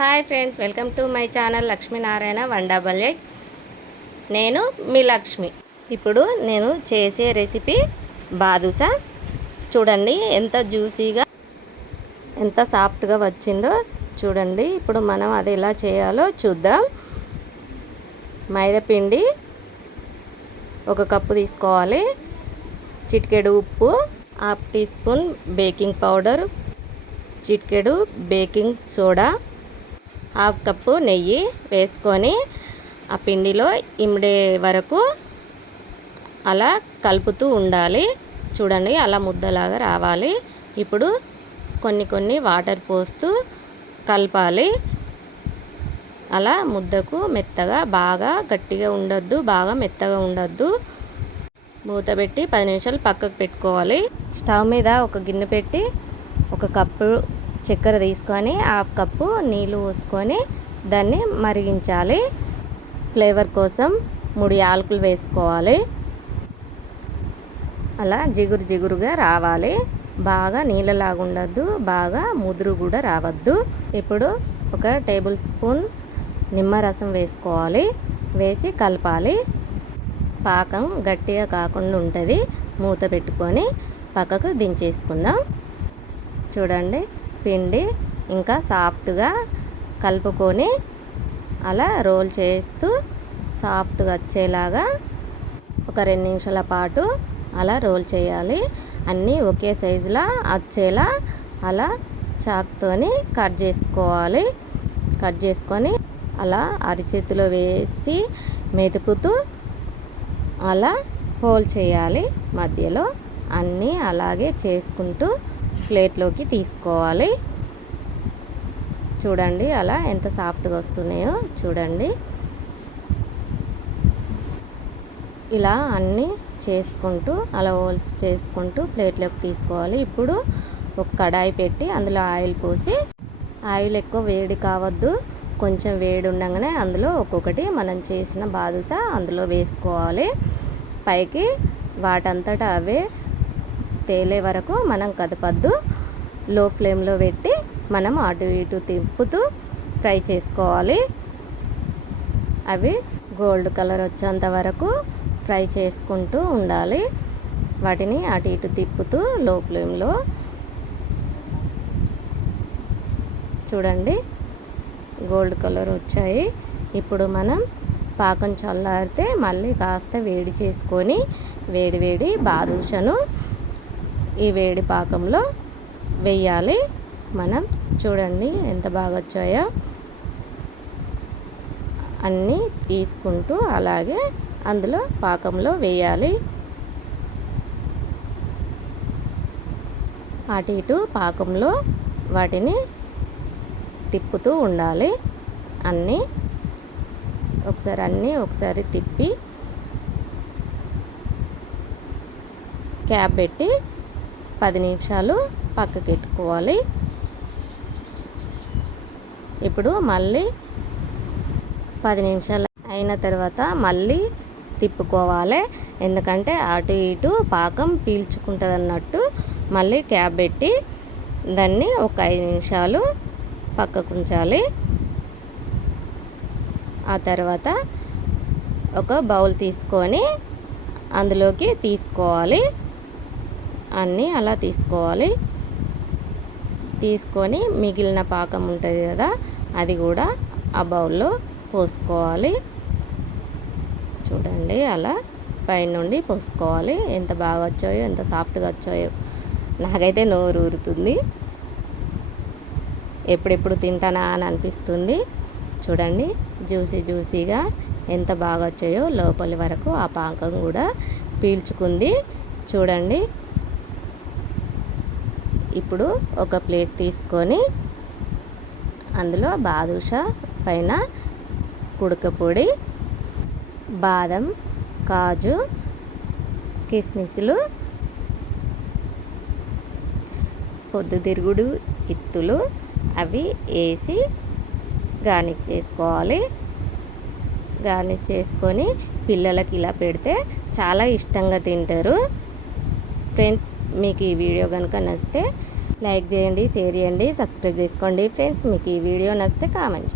Hi friends, welcome to my channel Lakshminarayana వండబల్య్. నేను మీ లక్ష్మి. ఇప్పుడు నేను చేసే రెసిపీ బాదుషా. చూడండి ఎంత జ్యూసీగా, ఎంత సాఫ్ట్గా వచ్చిందో చూడండి. ఇప్పుడు మనం అది ఎలా చేయాలో చూద్దాం. మైదాపిండి 1 కప్పు తీసుకోవాలి, చిటికెడు ఉప్పు, half teaspoon baking powder, చిటికెడు బేకింగ్ సోడా, హాఫ్ కప్పు నెయ్యి వేసుకొని ఆ పిండిలో ఇమిడే వరకు అలా కలుపుతూ ఉండాలి. చూడండి అలా ముద్దలాగా రావాలి. ఇప్పుడు కొన్ని వాటర్ పోస్తూ కలపాలి. అలా ముద్దకు మెత్తగా, బాగా గట్టిగా ఉండొద్దు, బాగా మెత్తగా ఉండొద్దు. మూత పెట్టి 10 నిమిషాలు పక్కకు పెట్టుకోవాలి. స్టవ్ మీద ఒక గిన్నె పెట్టి 1 కప్పు చక్కెర తీసుకొని హాఫ్ కప్పు నీళ్ళు పోసుకొని దాన్ని మరిగించాలి. ఫ్లేవర్ కోసం 3 యాలకులు వేసుకోవాలి. అలా జిగురుగా రావాలి. బాగా నీళ్ళలాగా ఉండద్దు, బాగా ముదురు కూడా రావద్దు. ఇప్పుడు 1 టేబుల్ స్పూన్ నిమ్మరసం వేసుకోవాలి. వేసి కలపాలి. పాకం గట్టిగా కాకుండా ఉంటుంది. మూత పెట్టుకొని పక్కకు దించేసుకుందాం. చూడండి పిండి ఇంకా సాఫ్ట్గా కలుపుకొని అలా రోల్ చేస్తూ సాఫ్ట్గా వచ్చేలాగా ఒక 2 నిమిషాల పాటు అలా రోల్ చేయాలి. అన్నీ ఒకే సైజులా వచ్చేలా అలా చాక్తోని కట్ చేసుకోవాలి. కట్ చేసుకొని అలా అరిచేతిలో వేసి మెతుకుతూ అలా హోల్ చేయాలి. మధ్యలో అన్నీ అలాగే చేసుకుంటూ ప్లేట్లోకి తీసుకోవాలి. చూడండి అలా ఎంత సాఫ్ట్గా వస్తున్నాయో చూడండి. ఇలా అన్నీ చేసుకుంటూ అలా హోల్స్ చేసుకుంటూ ప్లేట్లోకి తీసుకోవాలి. ఇప్పుడు ఒక కడాయి పెట్టి అందులో ఆయిల్ పోసి, ఆయిల్ ఎక్కువ వేడి కావద్దు, కొంచెం వేడి ఉండగానే అందులో ఒక్కొక్కటి మనం చేసిన బాదుషా అందులో వేసుకోవాలి. పైకి వాటంతటా అవే తేలే వరకు మనం కదపద్దు. లో ఫ్లేమ్లో పెట్టి మనం అటు ఇటు తిప్పుతూ ఫ్రై చేసుకోవాలి. అవి గోల్డ్ కలర్ వచ్చేంత వరకు ఫ్రై చేసుకుంటూ ఉండాలి. వాటిని అటు ఇటు తిప్పుతూ లో ఫ్లేమ్లో. చూడండి గోల్డ్ కలర్ వచ్చాయి. ఇప్పుడు మనం పాకం చల్లారితే మళ్ళీ కాస్త వేడి చేసుకొని వేడి బాదుషాను ఈ వేడి పాకంలో వేయాలి. మనం చూడండి ఎంత బాగా వచ్చాయో. అన్నీ తీసుకుంటూ అలాగే అందులో పాకంలో వేయాలి. అటు ఇటు పాకంలో వాటిని తిప్పుతూ ఉండాలి. అన్నీ ఒకసారి తిప్పి క్యాప్ పెట్టి 10 నిమిషాలు పక్కకి పెట్టుకోవాలి. ఇప్పుడు మళ్ళీ 10 నిమిషాలు అయిన తర్వాత మళ్ళీ తిప్పుకోవాలి. ఎందుకంటే అటు ఇటు పాకం పీల్చుకుంటుంది అన్నట్టు. మళ్ళీ క్యాప్ పెట్టి దాన్ని ఒక 5 నిమిషాలు పక్కకు ఉంచాలి. ఆ తర్వాత ఒక బౌల్ తీసుకొని అందులోకి తీసుకోవాలి. అన్నీ అలా తీసుకోవాలి. తీసుకొని మిగిలిన పాకం ఉంటుంది కదా, అది కూడా ఆ బౌల్లో పోసుకోవాలి. చూడండి అలా పైనుండి పోసుకోవాలి. ఎంత బాగా వచ్చాయో, ఎంత సాఫ్ట్గా వచ్చాయో. నాకైతే నోరు ఊరుతుంది, ఎప్పుడెప్పుడు తింటానా అని అనిపిస్తుంది. చూడండి జ్యూసీగా ఎంత బాగా వచ్చాయో. లోపలి వరకు ఆ పాకం కూడా పీల్చుకుంది. చూడండి ఇప్పుడు ఒక ప్లేట్ తీసుకొని అందులో బాదుషా పైన కుడకపొడి, బాదం, కాజు, కిస్మిస్లు, పొద్దుతిరుగుడు ఇత్తులు అవి వేసి గార్నిష్ చేసుకోవాలి. గార్నిష్ చేసుకొని పిల్లలకి ఇలా పెడితే చాలా ఇష్టంగా తింటారు. ఫ్రెండ్స్, మీకు ఈ వీడియో కనుక నచ్చితే లైక్ చేయండి, షేర్ చేయండి, సబ్స్క్రైబ్ చేసుకోండి ఫ్రెండ్స్. మీకు ఈ వీడియో నచ్చితే కామెంట్